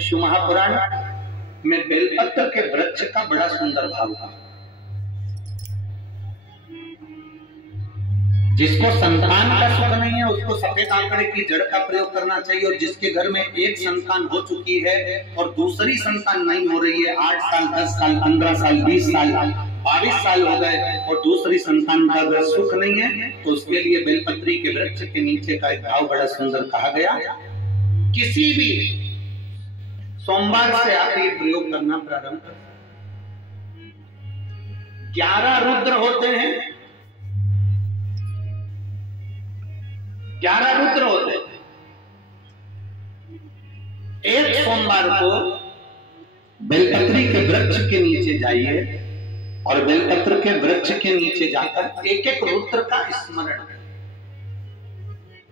शिव महापुराण में बेलपत्र के वृक्ष का बड़ा सुंदर भाव था। जिसको संतान का सुख नहीं है उसको सफेद आंकड़े की जड़ का प्रयोग करना चाहिए, और जिसके घर में एक संतान हो चुकी है और दूसरी संतान नहीं हो रही है, 8 साल 10 साल 15 साल 20 साल 22 साल हो गए और दूसरी संतान का अगर सुख नहीं है, तो उसके लिए बेलपत्री के वृक्ष के नीचे का एक भाव बड़ा सुंदर कहा गया। किसी भी सोमवार से आप ये प्रयोग करना प्रारंभ करें। 11 रुद्र होते हैं, 11 रुद्र होते हैं। एक सोमवार को बेलपत्री के वृक्ष के नीचे जाइए और बेलपत्र के वृक्ष के नीचे जाकर एक एक रुद्र का स्मरण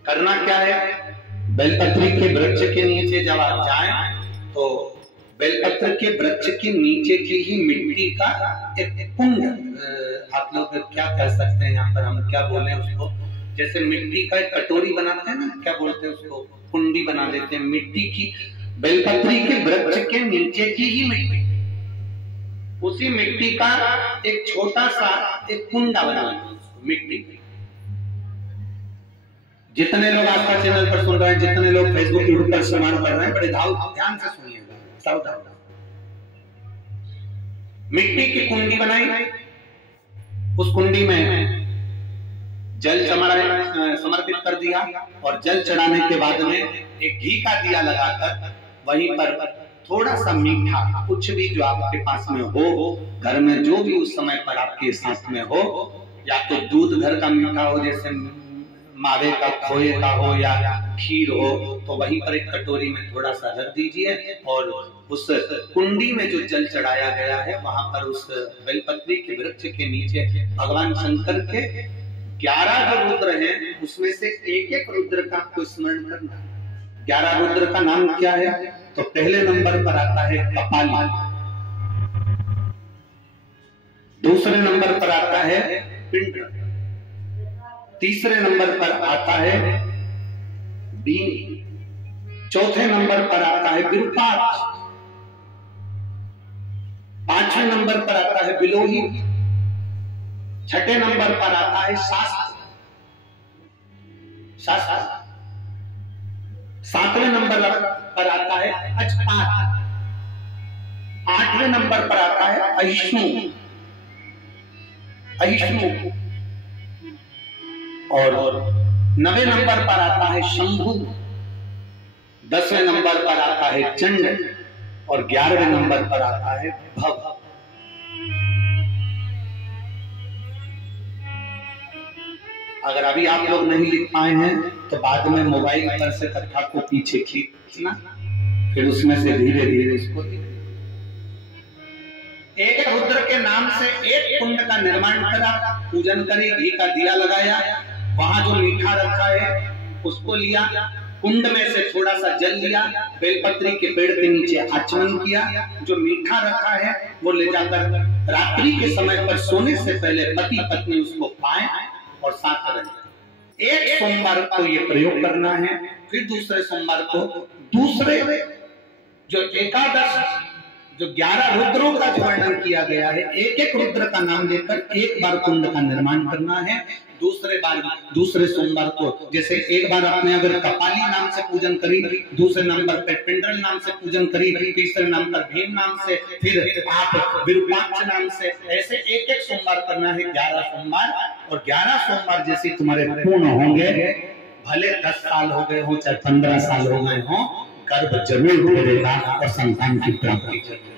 करना। क्या है? बेलपत्री के वृक्ष के नीचे जब आप जाएं तो बेलपत्र के वृक्ष के नीचे की ही मिट्टी का एक कुंड, आप लोग क्या कह सकते हैं यहाँ पर, हम क्या बोले उसको, जैसे मिट्टी का एक कटोरी बनाते हैं ना, क्या बोलते हैं उसको, कुंडी बना देते हैं मिट्टी की। बेलपत्री के वृक्ष के नीचे की ही मिट्टी, उसी मिट्टी का एक छोटा सा एक कुंडा बना मिट्टी। जितने लोग आस्था चैनल पर सुन रहे हैं, जितने लोग फेसबुक यूट्यूब पर श्रवण कर रहे हैं, बड़े ध्यान से सुनिएगा, सावधान। मिट्टी की कुंडी बनाई, उस कुंडी में जल समर्पित कर दिया और जल चढ़ाने के बाद में एक घी का दिया लगाकर वहीं पर थोड़ा सा मीठा, कुछ भी जो आपके पास में हो, घर में जो भी उस समय पर आपके साथ में हो, या तो दूध घर का मीठा हो, जैसे मावे का, खोए का हो या खीर हो, तो वहीं पर एक कटोरी में थोड़ा सा रख दीजिए और उस कुंडी में जो जल चढ़ाया गया है वहां पर उस बेलपत्री के वृक्ष के नीचे भगवान शंकर के 11 जो रुद्र हैं उसमें से एक एक रुद्र का आपको स्मरण करना। 11 रुद्र का नाम क्या है? तो पहले नंबर पर आता है कपाली, दूसरे नंबर पर आता है पिंड, तीसरे नंबर पर आता है बीन, चौथे नंबर पर आता है विरूपाक्ष, 5वें नंबर पर आता है बिलोही, 6ठे नंबर पर आता है शास्त्र, 7वें नंबर पर आता है अजपात, 8वें नंबर पर आता है अहिष्णु और 9वें नंबर पर आता है शंभु, 10वें नंबर पर आता है चंड और 11वें नंबर पर आता है भव। अगर अभी आप लोग नहीं लिख पाए हैं तो बाद में मोबाइल पर से कथा को पीछे खींचना, फिर उसमें से धीरे धीरे इसको एक रुद्र के नाम से एक कुंड का निर्माण करा, पूजन करी, घी का दिया लगाया, वहां जो मीठा रखा है उसको लिया, कुंड में से थोड़ा सा जल लिया, बेलपत्री के पेड़ के नीचे आचमन किया, जो मीठा रखा है वो ले जाकर रात्रि के समय पर सोने से पहले पति पत्नी उसको पाए और साथ रहे। एक सोमवार को ये प्रयोग करना है, फिर दूसरे सोमवार को दूसरे जो एकादश जो 11 रुद्रों का जो वर्णन किया गया है, एक एक रुद्र का नाम लेकर एक बार कुंड का निर्माण करना है। दूसरे सोमवार को, जैसे एक बार आपने अगर कपाली नाम से पूजन करी, दूसरे नंबर पर पिंडल नाम से पूजन करी, तीसरे नाम पर भीम नाम से, फिर आप विरूपाक्ष नाम से, ऐसे एक एक सोमवार करना है, 11 सोमवार। और 11 सोमवार जैसे तुम्हारे पूर्ण होंगे, भले 10 साल हो गए हो चाहे 15 साल हो गए हो, गर्भ जरूर फूलेगा और संतान की प्राप्ति जरूर।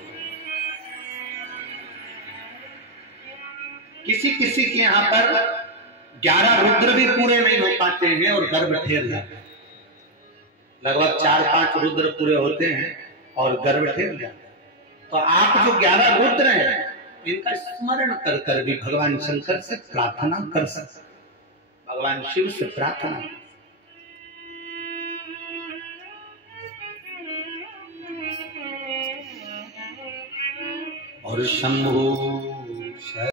किसी किसी के यहाँ पर 11 रुद्र भी पूरे नहीं हो पाते हैं और गर्भ ठेर जाते हैं। लगभग 4-5 रुद्र पूरे होते हैं और गर्भ ठेर जाते हैं। तो आप जो 11 रुद्र हैं इनका स्मरण कर कर भी भगवान शंकर से प्रार्थना कर सकते, भगवान शिव से प्रार्थना। और शंभु